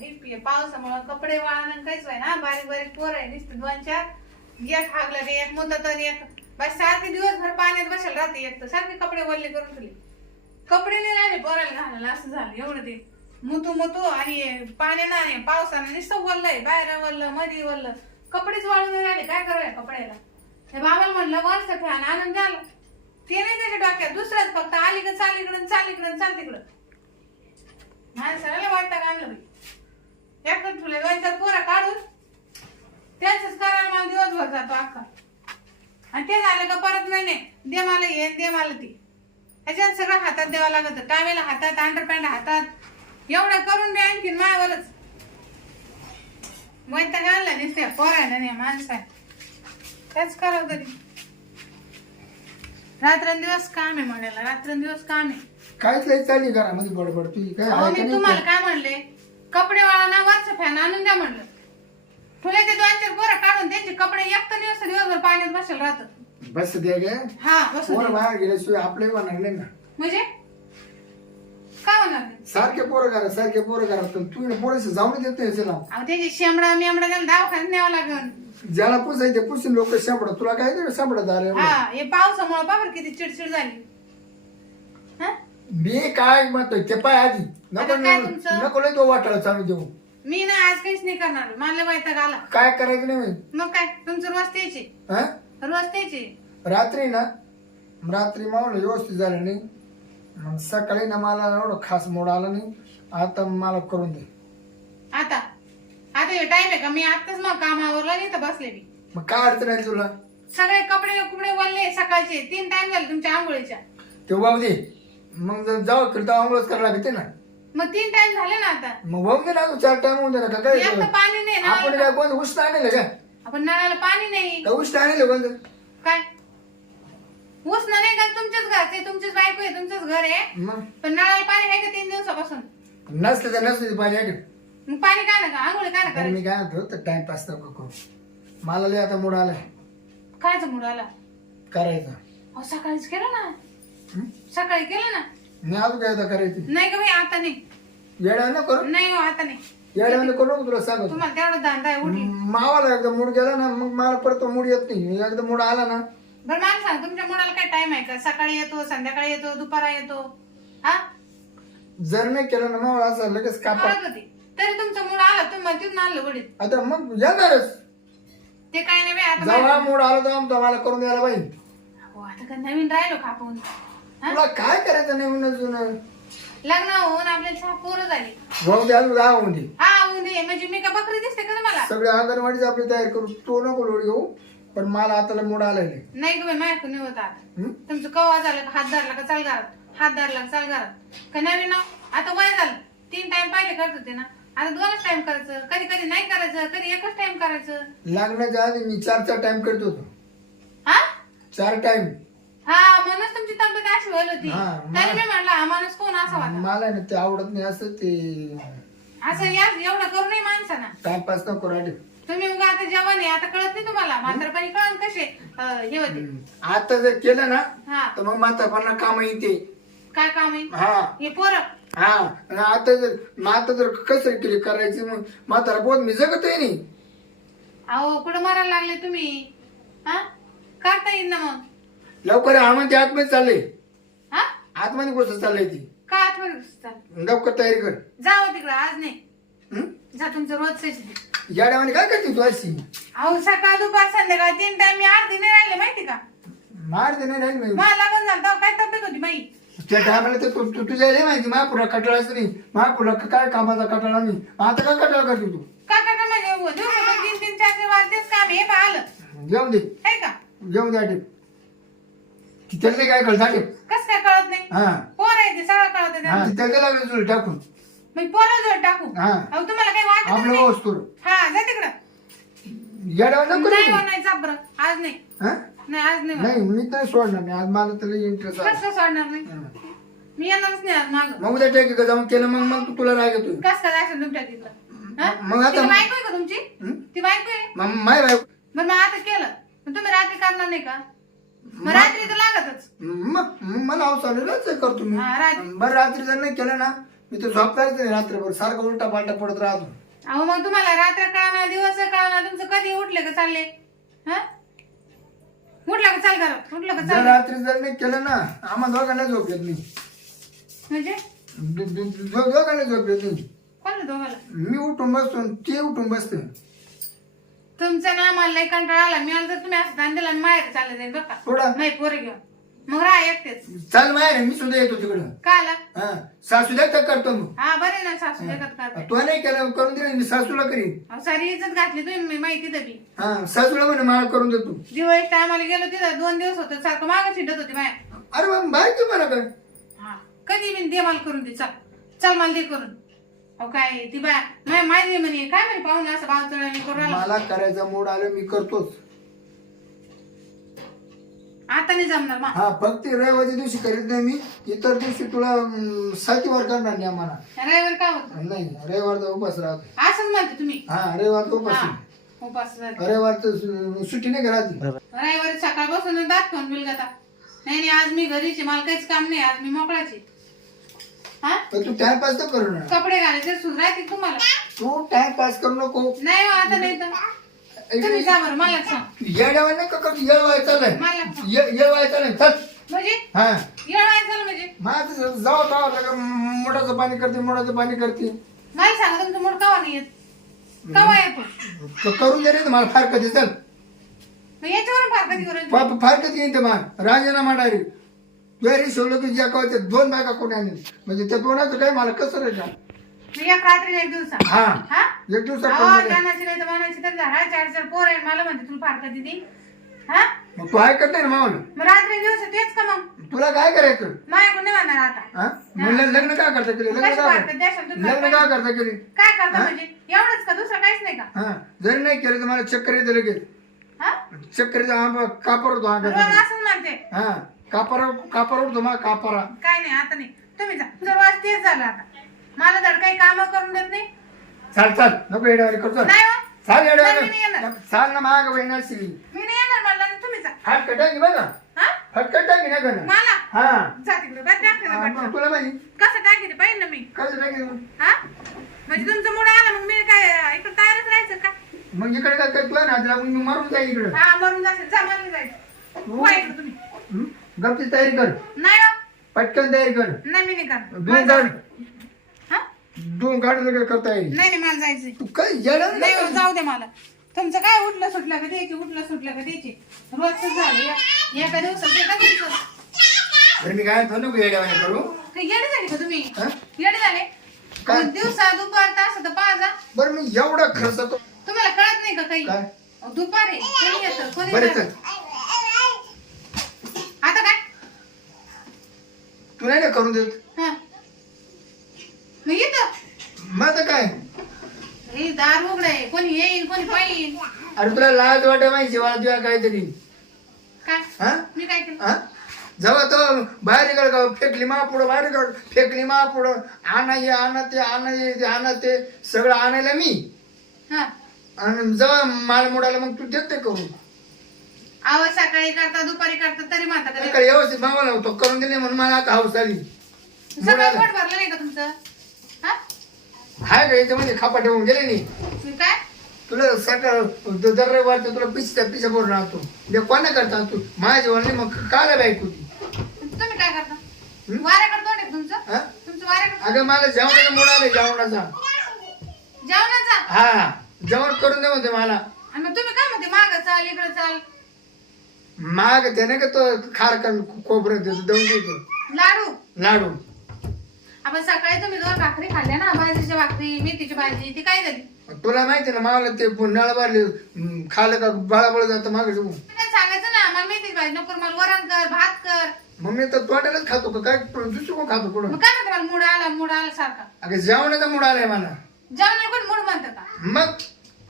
हे पावसामुळे कपडे वाळणं काहीच आहे ना बारीक बारीक पोर आहे नुसतं दोन चार एक हागलं ते एक मुदत आणि एक. बस सारखे दिवसभर पाण्यात बसेल राहते एक तर सारखे कपडे वल्ले करून ठेवले. कपडे नाही राहिले पोराला घालायला असं झालं एवढं ते. मुतू मुतू आणि पाणी नाही पावसानं नुसतं वल्लंय बाहेर वल्लं मधी वल्ल. कपडेच वाळून राहिले काय करायला कपड्याला? हे बाबाला म्हणलं वरचं फॅन आणून झालं. ते नाही त्याच्या डोक्यात दुसऱ्याच फक्त अलीकडं चाल इकडं चाल इकडं चाल तिकडं माणसाला वाटतं का आणलं बाई एकटं दोन चार पोरा काढून त्यांचंच करायला मला दिवसभर जातो अख्खा. आणि ते झालं का परत नाही नाही दे मला हे दे मला ते. त्याच्यात सगळं हातात द्यावं लागत. टावेला हातात अंडरपॅन्ट हातात. एवढं करून बी आणखीन मायावरच. वैताग आणला दिसते पोरायला नाही माणसा तेच करावं तरी. रात्रंदिवस काम आहे म्हणायला रात्रंदिवस काम आहे. काहीच लई चालली घरामध्ये बडबड. तू काय अहो आहे का मी नाही. तुम्हाला काय म्हणले? कपडे वाळा वरचं फॅन आणून द्या म्हणलं. तुला ते दोन चार पोरं काढून त्यांचे कपडे एक तर दिवस दिवसभर पाण्यात बसेल राहत बस दे गे. हा बसू पोरं दे. बाहेर गेल्याशिवाय आपले होणार नाही ना. म्हणजे? काय होणार नाही? सारखे पोरं करा सारखे पोरं करा. तर तू पोरस जाऊन देत नाही ना अहो त्याची शेंबडा मेंबडा त्याला दवाखान्यात न्यावं लागेल. ज्याला पुसायचे पुसून लोक सापडत तुला काय ते सापडत अरे हा हे पावसामुळे बाबर किती चिडचिड झाली? मी काय म्हणतोय ते पाय आधी. नको आता काय तुमचं? नको लय तो वाटायला चालू देऊ. मी ना आज काहीच नाही करणार. मला वैताग आला. काय करायचं नाही माहीत. मग काय? तुमचं रोज त्याची हा? रोज त्याची रात्री ना रात्री मावलं व्यवस्थित झालं नाही. मग सकाळी ना मला एवढं खास मोड आला नाही. आता मला करून दे. आता? आता हे टाइम आहे का? मी आताच मग कामावरला नाही तर बसले मी. मग काय अडचण आहे तुला? सगळे कपडे कुपडे वल्ले सकाळचे. तीन टाइम झाले तुमच्या आंघोळीच्या. ते वाहू दे. मग जर जाऊ करता आंघोळच करायला लागते ना. मग तीन टाइम झाले ना आता. मग वाहू दे ना तू चार टाइम होऊन दे ना का काय तर पाणी नाही आपण ना काय कोण उष्ट आणलं का? आपण नळाला पाणी नाही. का उष्ट आणलं कोण? काय? ऊस नाही का? तुमच्याच घरचे तुमचीच बायको आहे तुमचंच घर आहे. मग? पण नळाला पाणी आहे का तीन दिवसापासून? नसलं तर नसलं पाहिजे आहे का? मग पाणी काय ना का? आंघोळी काय ना तर करायची? मी काय म्हणतो तर टाइमपास नको करू. मला लय आता मूड आलाय. कायचं मूड आला? करायचा. अहो सकाळीच केलं ना. हं? सकाळी केलं ना? मी अजून काय आता करायची? नाही का बाई आता नाही. येड्या न करू? नाही हो आता नाही. येड्या करू नको तुला सांगतो. तुम्हाला तेवढा धंदा आहे मावाला एकदा मूड गेला ना मग मला परत मूड येत नाही. एकदा मूड आला ना. बरं मला सांग तुमच्या मुलाला काय टाइम आहे का? सकाळी येतो संध्याकाळी येतो दुपारा येतो? हा? जर नाही केलं ना मावळा असं लगेच कापा. होती. तरी तुमचा मूड आला तुम्ही तिथून आणलं वडील. आता मग येणारच ते काय नाही बाई आता जेव्हा मूड आला तेव्हा तो मला करून द्यायला पाहिजे आता काय नवीन राहिलो का आपण? तुला काय करायचं नाही म्हणून जुनं लग्न होऊन आपल्याला सहा पोरं झाली. भाऊ द्या दे. हा उंदी म्हणजे मी का बकरी दिसते का तुम्हाला? सगळे अंगणवाडीच आपली तयारी करू. तो नको लोड घेऊ पण मला आता मूड आलाय नाही. नाही ग बाई माझ्याकडून नाही होत आता. हं? तुमचं कवा झालं का? हात धरला का? चाल घरात. हात धरला का? चाल घरात. का नवीन नाव? आता वय झालं. तीन टाइम पहिले करत होते ना. आता दोनच टाइम करायचं. कधी कधी नाही करायचं. कधी एकच टाइम करायचं. लग्नाच्या आधी मी चार चार टाइम करत होतो. हा? चार टाइम हा म्हणूनच तुमची तब्येत अशी होईल होती. हा, तरी मी म्हणलं हा माणूस कोण असावा आता? मला ना ते आवडत नाही असं ते असं या एवढं करू नये माणसाना. टाइमपास नको राहिले. तुम्ही उगा आता जेवण आहे आता कळत नाही तुम्हाला. म्हातारपणी कळण कसे अं, हे होते. आता जर केलं ना हा. तर मग म्हातारपणा काम येते. काय काम आहे? हा. हे पोरं. हा. आणि आता जर मग आता जर कसं केली करायची मग म्हातारा बोध मी जगत आहे नाही. अहो कुठं मारायला लागले तुम्ही? हा? करता येईल ना मग? लवकर आतमध्ये आतमध्ये चालले हा? आतमध्ये गोष्ट चाललंय ती? का आठवण लवकर तयारी कर. जावं तिकडं आज नाही. हं? जा तुमचं रोज याड्यामध्ये काय करते तू अशी? अहो सकाळ दुपार संध्याकाळ तीन टाइम मी अर्धी नाही राहिले माहिती का? मार दे नाही राहील मी. मला लागून झालं तेव्हा काय तब्येत होती बाई? त्या टायमाला तर तू तू- तुझ्या रे माहिती महापुरा कटाळाच नाही. महापुरा काय कामाचा कटाळा नाही. आता काय कटाळा करते तू? का का म्हणजे दिवसातून तीन तीन चार चार वाजतेच काम हे पाहिलं. जेवून दे. आहे का? जेवून द्या तिथे काय कळता टेप कस काय कळत नाही? हा. पोर आहे ते सगळं कळत आहे त्यांना. तिथे लागलं तुला टाकून. मी पोरं जोड टाकू? हा. अहो तुम्हाला काही वाटत आपलं नाही वस्तू. हा जा तिकडं. याड्यावर नको नाही. हो, नाही आज नाही. हा? नाही आज नाही नाही मी तर सोडणार नाही. आज मला त्याला इंटरेस्ट कस काय सोडणार नाही? मी येणारच नाही आज माग. मग उद्या टेक जाऊन केलं मग मग तू तुला राग कस काय जायचं तुमच्या हा? मग आता- ती बायको आहे का तुमची? हं? ती बायको आहे? मग माय बाय बरं मग आता केलं. तुम्ही रात्री करणार नाही का? मग रात्री तर लागतच. मग मला अवसर करतो मी. हा, रात्री. बरं रात्री जर नाही केलं ना मी तर झोपणारच नाही रात्रभर. सारखं उलटा पालटा पडत राहतो. अहो मग तुम्हाला रात्र कळणार दिवस कळणार तुमचं कधी उठले का चालले हा? उठलं का चाल करा उठलं का जर चाल रात्री जर नाही केलं ना आम्हा दोघांना झोप येत नाही. म्हणजे? दो- दो- दो- दोघांना झोप येत नाही. कोण दोघाला? मी उठून बसतो आणि ते उठून बसते. तुमचं ना मला लई कंटाळा आला. मी जर तुम्ही असं दान दिला आणि माहेर चालले जाईल का? थोडा नाही पोरे घेऊन. मग राहा एकटेच. चाल माहेर मी सुद्धा येतो तिकडं. का आला? हा सासू तर करतो मग? हा बरे ना सासू देखत करते? तो नाही केलं करून दिलं मी सासूला करीन. अहो, सारी इज्जत घातली तुम्ही मी माहिती दबी हा सासूला म्हणे मला करून देतो. दिवाळी टायमाला गेलो तिथं दोन दिवस होतं सारखं मागं चिडत होती माया अरे मग बाहेर की मला काय? हा कधी मी दे मला करून दे चल. चल मला दे करून. अहो काय ती बाय माय माहिती म्हणे काय म्हणे पाहुणे असं बाजूला करून राहिला. मला करायचा मूड आलो मी करतोच. आता नाही जमणार मा हा फक्त रविवारच्या दिवशी करीत नाही मी इतर दिवशी तुला अं, सातीवर करणार नाही आम्हाला. रविवार काय होत? नाही रविवारचा उपास राहतो. असंच म्हणते तुम्ही. हा रविवारचा उपास हा आहे. उपास झाले. रविवारचं सु- सुट्टी नाही घरात रविवारी सकाळ बसून दात खाऊन बिलगता नाही नाही आज मी घरीच आहे मला काहीच काम नाही आज मी मोकळाची. हा? पण तू टाइमपास तर करू ना. कपडे घालायचे सुधारायचे तुम्हाला. तू टाइमपास करू नको. नाही हो, आता नाही तर. तुम्ही जा बरं मला सांग. नाही का मला चल. म्हणजे? हा. येणार म्हणजे? माझं जाऊ जाऊ मोठाचं पाणी करते मोठाचं पाणी करते. मला सांगा तुमचं मूड कवा नाही येत? कवा येतो? क- करून दे रे मला फार कधी. चल. मग याच्यावरून फार कधी करून फार कधी येते मा राजीनामा डायरेक्ट वेरी सोडलं की ज्या दोन बायका कोणी आणली? म्हणजे त्या दोनाचं काय मला कसं रे का मी एक रात्री एक दिवसा. हा. हा? एक दिवसात अहो, करून दे. ज्ञानाची नाही तर मानाची तर झाडा चार चार पोर आहे मला म्हणते तुला फार कधी दी हा? मग तू ऐकत नाही ना मावलं? मग रात्री दिवस तेच का मग? तुला काय करायचं? माझ्याकडून नाही म्हणणार आता. हा? मग ल- लग्न काय करता केली? लग्न कशी फारकत करता? लग्न केली? काय करता म्हणजे? एवढंच का? दुसरं काहीच नाही का? हा. जरी नाही केलं तर मला चक्कर येते लगेच. हा? चक्कर येते कापर होतो रोज का असंच म्हणते. हा. कापारा कापार उठतो मा कापारा. काय नाही आता नाही. तुम्ही जा. तुझं वाज तेच झालं आता. मला धड काही काम करून देत नाही. चाल चाल. नको येड्यावारी करतो नाही हो. चाल नाही, मी नाही येड्यावारी येणार. चाल ना माग बहिणा शिवी मी नाही येणार मला आणि तुम्ही जा. हात कटाकी बघा हा? फटकट टाकी ना गण मला? हा. जा तिकडे. ना हा, पटकन. मग तुला माहिती? कसं टाकी पाहिजे ना मी. कसं टाकी हा? म्हणजे तुमचं मूड आला मग मी काय इकडे तयारच राहायचं का? मग इकडे काय काय तुला ना मग मी मरून जाईल इकडे. हा मरून जाशील. जा मला नाही जायचं हो इकडे तुम्ही. गपची तयारी कर. नाही हो. पटकन तयारी कर. नाही मी नाही करणार. दोन गाड. हा? दोन गाड करता येईल. नाही नाही मला जायचंय. तू काय नाही हो, जाऊ दे मला. तुमचं काय उठलं सुटलं का द्यायची उठलं सुटलं का द्यायची? रोजच झालं. या- एका दिवसात ते का तुमचं अरे मी काय म्हणतो नको येड्यावानी करू? काही येडे झाले का तुम्ही? हा? येडे झाले? काय? दिवसा दुपार तास तर पाहा बरं मी एवढा खर्च करतो तुम्हाला कळत नाही का काही? काय? अहो, दुपार आहे कोणी येतं कोणी बरं? चल काय तू नाही ना करून देत? हा. मग मग आता काय? हे दार उघड आहे. कोणी येईल कोणी पाहिल अरे तुला लाज वाटत माहिती मला तुला काहीतरी. काय हा? मी काय केलं? हा? जेव्हा तो बाहेर का फेकली मा पुढं बाहेर निघाल फेकली मा पुढं. आणा ये आणा ते आणा ये ते आणा ते. सगळं आणायला मी. हा. आणि जेव्हा माल मोडायला मग तू देते करून. आवाज सकाळी करता दुपारी करता तरी म्हणता कधी? काय व्यवस्थित मामाला होतो करून दिले म्हणून मला आता हाऊस आली. सगळं. पोट भरलं नाही का तुमचं? हा? हाय का याच्यामध्ये खापा ठेवून गेले नाही? काय? तुला सकाळ दर रविवार तुला पिशच्या पिशा बोल राहतो म्हणजे कोणा करता तू? माझ्या जेवण मग काला बाईक होती तुम्ही काय करता? हं? वाऱ्याकडे तोंड आहे का तुमचं? तुमचं वाऱ्याकडे अगं मला जेवणाचा मूड आला जेवणाचा. जेवणाचा? हा जेवण करून दे म्हणते मला. आणि मग तुम्ही काय म्हणते माग चाल इकडे चाल. माग ते नाही का तो खार खोबरं देतो देऊन देतो. लाडू. लाडू. आपण सकाळी तुम्ही दोन भाकरी खाल्ल्या ना भाजीची भाकरी मेथीची भाजी ती काय झाली? तुला माहिती ना मला ते नळ भरले खालं का बाळाबळ जातं मागे काय सांगायचं ना मला मेथीची भाजी नको मला वरण कर भात कर. मग मी तर तोट्यालाच खातो का? काय दुसरं कोण खातो कुठं? मग काय म्हणते मला मूड आला मूड आला सारखा. अगं जेवणाचा मूड आलाय मला. जेवणाला कोण मूड म्हणतं का? मग?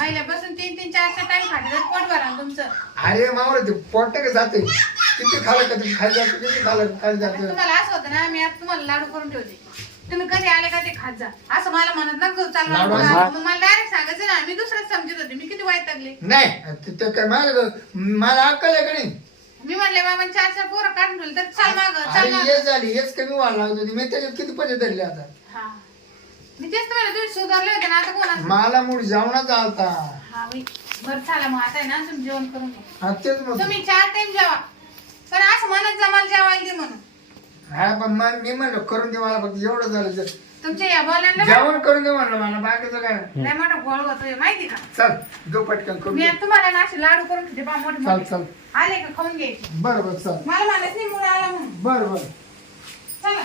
पहिल्यापासून तीन तीन चार चार टाइम खाते तर पोट भरा तुमचं. अरे मावर ते पोट का जाते. किती खालं का ते खाली जातं किती खालं खाली आणि जातं. तुम्हाला असं होतं ना मी आता तुम्हाला लाडू करून ठेवते. तुम्ही कधी आले का ते खात जा. असं मला म्हणत ना लाडू? आला. मग मला डायरेक्ट सांगायचं ना मी दुसरंच समजत होते. मी किती वाईट लागले? नाही ते- ते काय माझं मला अक्कल आहे का नाही? मी म्हणले बाबा चार चार पोरं काढून ठेवले तर चाल माग चाल अरे माग. हेच झाली हेच कमी वाढ लागत होती. मी त्याच्यात किती पैसे धरले आता? मी तेच तुम्हाला तुम्ही सुधारले होते ना आता कोण मला मूड जेवणाचा आलता. हा बाई बरं चला मग आता आहे ना तुम्ही जेवण करून घ्या हा तेच मग. तुम्ही चार टाइम जेवा. पण असं म्हणत जमाल जेवायला दे म्हणून. हा पण मग मी म्हणलो करून दे मला फक्त एवढं झालं जे- तुमच्या या बोलायला जेवण करून दे म्हणलं मला बाकीचं काय नाही. लय मोठा गोळ होतोय माहिती का? चल पटकन करून मी दे. आता तुम्हाला ना असे लाडू करून ठेवते पहा मोठे चल मोठे. चल. आले का खाऊन घ्यायचे. बरं बरं चल. मला म्हणायचं नाही मुलं आला म्हणून. बरं बरं. चला.